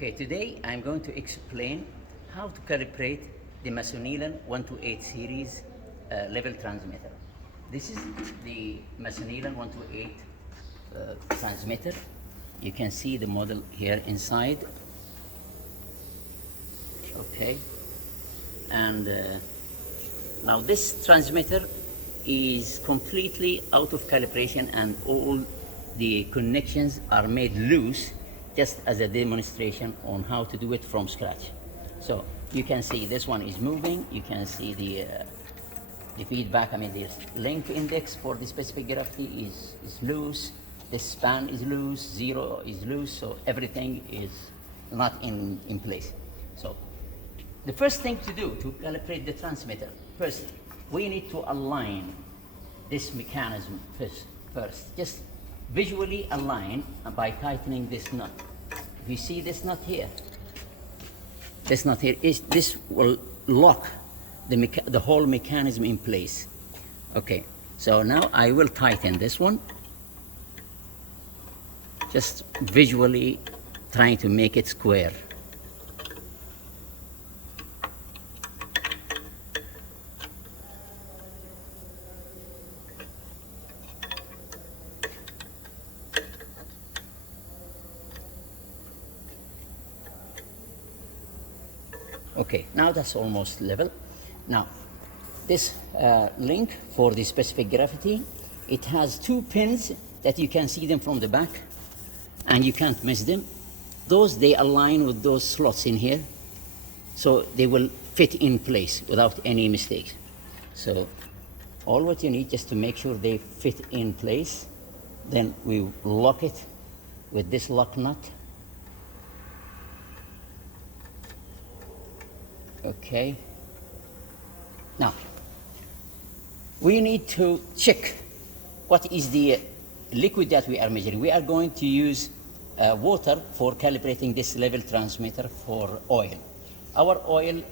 Okay, today I'm going to explain how to calibrate the Masoneilan 128 series level transmitter. This is the Masoneilan 128 transmitter. You can see the model here inside. Okay, and now this transmitter is completely out of calibration and all the connections are made loose, just as a demonstration on how to do it from scratch. So you can see this one is moving. You can see the feedback. I mean, the length index for the specific gravity is loose. The span is loose. Zero is loose. So everything is not in place. So the first thing to do to calibrate the transmitter, first we need to align this mechanism first. Just visually align by tightening this nut. If you see this nut here, this will lock the whole mechanism in place. Okay, so now I will tighten this one, just visually trying to make it square. Okay, now that's almost level. Now, this link for the specific gravity, it has two pins that you can see them from the back, and you can't miss them. Those, they align with those slots in here, so they will fit in place without any mistakes. So, all what you need just to make sure they fit in place, then we lock it with this lock nut. Okay, now we need to check what is the liquid that we are measuring. We are going to use water for calibrating this level transmitter for oil. Our oil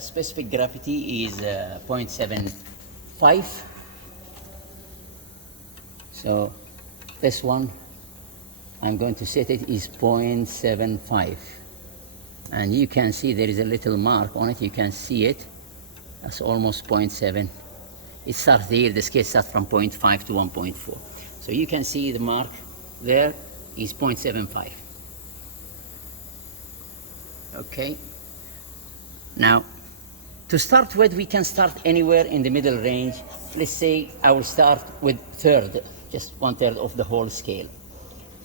specific gravity is 0.75. So this one, I'm going to set it is 0.75. And you can see there is a little mark on it. You can see it. That's almost 0.7. It starts here. The scale starts from 0.5 to 1.4. So you can see the mark there is 0.75. Okay. Now, to start with, we can start anywhere in the middle range. Let's say I will start with third, just 1/3 of the whole scale.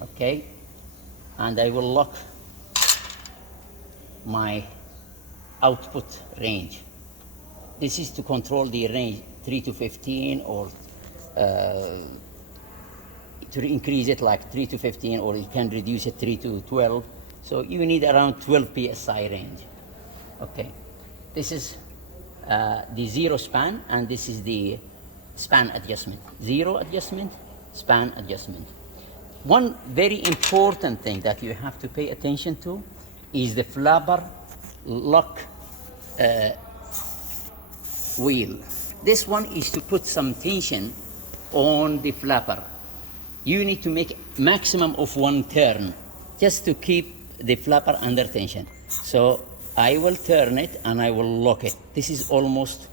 Okay. And I will lock my output range. This is to control the range 3 to 15, or to increase it like 3 to 15, or you can reduce it 3 to 12. So you need around 12 psi range. Okay, this is the zero span, and this is the span adjustment. Zero adjustment, span adjustment. One very important thing that you have to pay attention to is the flapper lock wheel. This one is to put some tension on the flapper. You need to make maximum of 1 turn just to keep the flapper under tension. So I will turn it and I will lock it. This is almost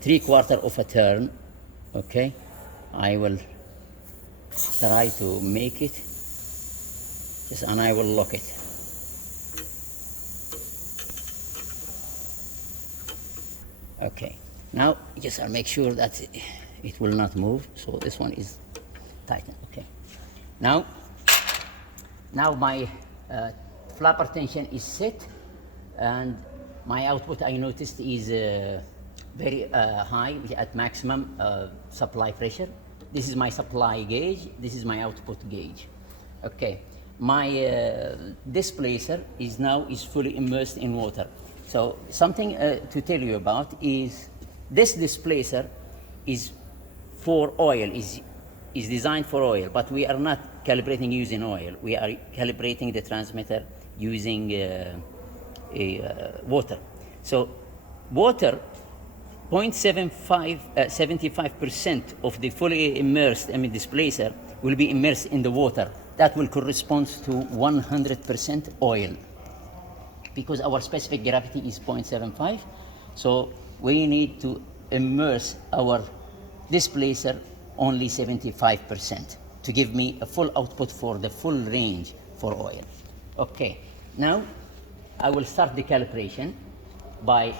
3/4 of a turn. Okay, I will try to make it, and I will lock it. Okay, now just I'll make sure that it will not move. So this one is tightened. Okay, now my flapper tension is set, and my output, I noticed, is very high, at maximum supply pressure. This is my supply gauge. This is my output gauge. Okay, my displacer is fully immersed in water. So something to tell you about is this displacer is for oil, is designed for oil, but we are not calibrating using oil. We are calibrating the transmitter using water. So water, 75% of the fully immersed displacer will be immersed in the water. That will correspond to 100% oil. because our specific gravity is 0.75. So we need to immerse our displacer only 75% to give me a full output for the full range for oil. Okay, now I will start the calibration by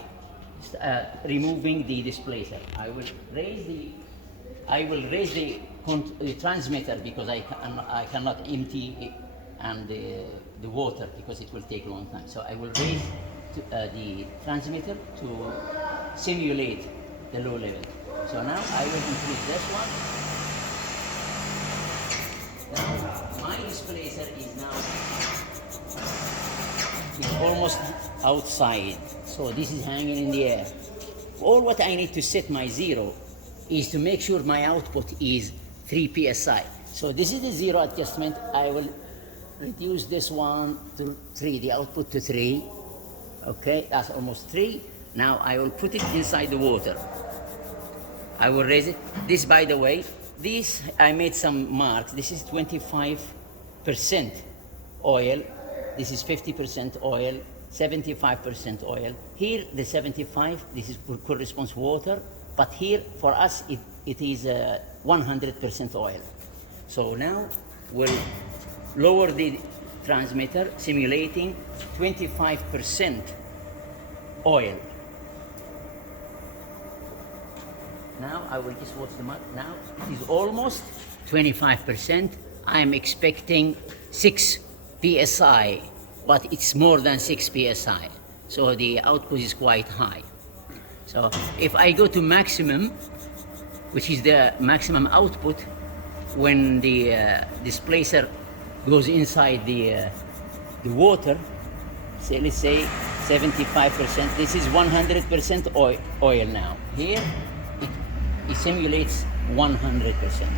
removing the displacer. I will raise the transmitter because I cannot empty it and the water because it will take a long time. So I will raise the transmitter to simulate the low level. So now I will increase this one. Now my displacer is almost outside. So this is hanging in the air. All what I need to set my zero is to make sure my output is 3 psi. So this is the zero adjustment. I will reduce this one to 3, the output to 3. Okay, that's almost 3. Now I will put it inside the water. I will raise it. This, by the way, this I made some marks. This is 25% oil. This is 50% oil, 75% oil. Here, the 75, this is corresponds water, but here, for us, it is 100% oil. So now, we'll lower the transmitter, simulating 25% oil. Now, I will just watch the mark. Now, it is almost 25%. I'm expecting 6 psi, but it's more than 6 psi. So the output is quite high. So if I go to maximum, which is the maximum output, when the displacer goes inside the water, say, let's say 75%, this is 100% oil now. Here, it simulates 100%.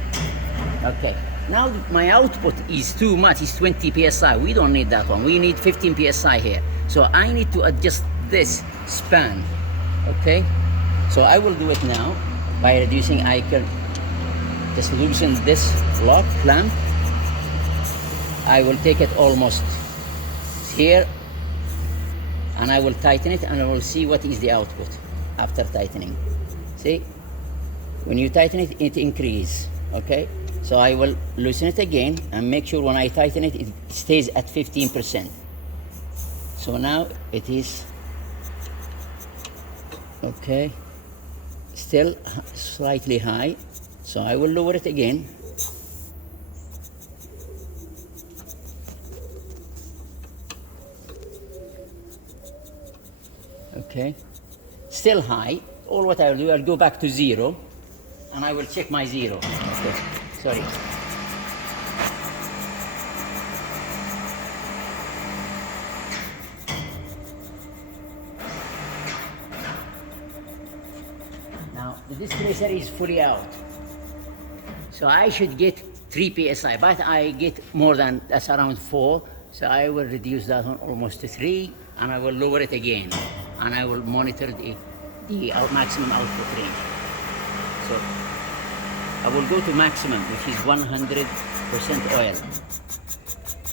Okay. Now my output is too much, it's 20 psi. We don't need that one. We need 15 psi here. So I need to adjust this span. Okay? So I will do it now by reducing. I can just loosen this lock clamp. I will take it almost here and I will tighten it and I will see what is the output after tightening. See? When you tighten it, it increases. Okay? So I will loosen it again and make sure when I tighten it, it stays at 15%. So now it is, okay, still slightly high. So I will lower it again. Okay, still high. All what I will do, I'll go back to 0 and I will check my 0. Okay. Sorry. Now the displacer is fully out. So I should get 3 psi, but I get more than, that's around 4. So I will reduce that one almost to 3 and I will lower it again. And I will monitor the maximum output range. So I will go to maximum, which is 100% oil.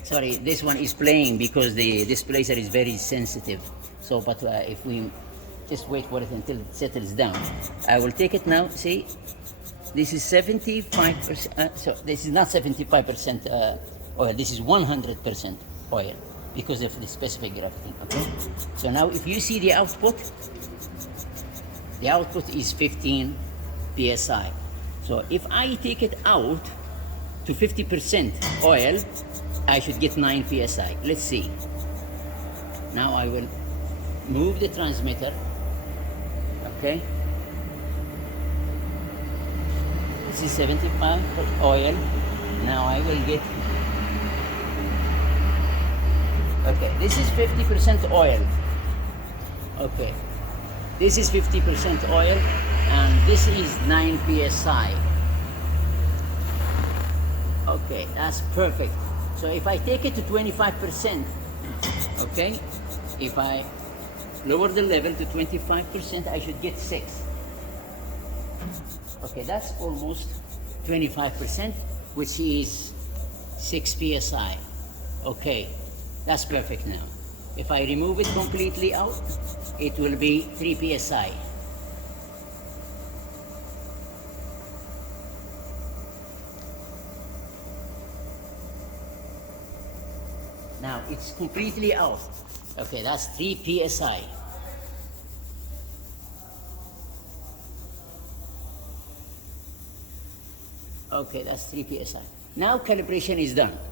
Sorry, this one is playing because the displacer is very sensitive. So, but if we just wait for it until it settles down, I will take it now. See, this is 75%. So this is not 75% oil. This is 100% oil because of the specific gravity. Okay. So now, if you see the output is 15 psi. So if I take it out to 50% oil, I should get 9 psi. Let's see. Now I will move the transmitter. Okay. This is 75 oil. Now I will get. Okay, this is 50% oil. Okay. This is 50% oil. And this is 9 psi. Okay, that's perfect. So if I take it to 25%, okay, if I lower the level to 25%, I should get 6. Okay, that's almost 25%, which is 6 psi. Okay, that's perfect now. If I remove it completely out, it will be 3 psi. Now it's completely out. Okay, that's 3 psi. Okay, that's 3 psi. Now calibration is done.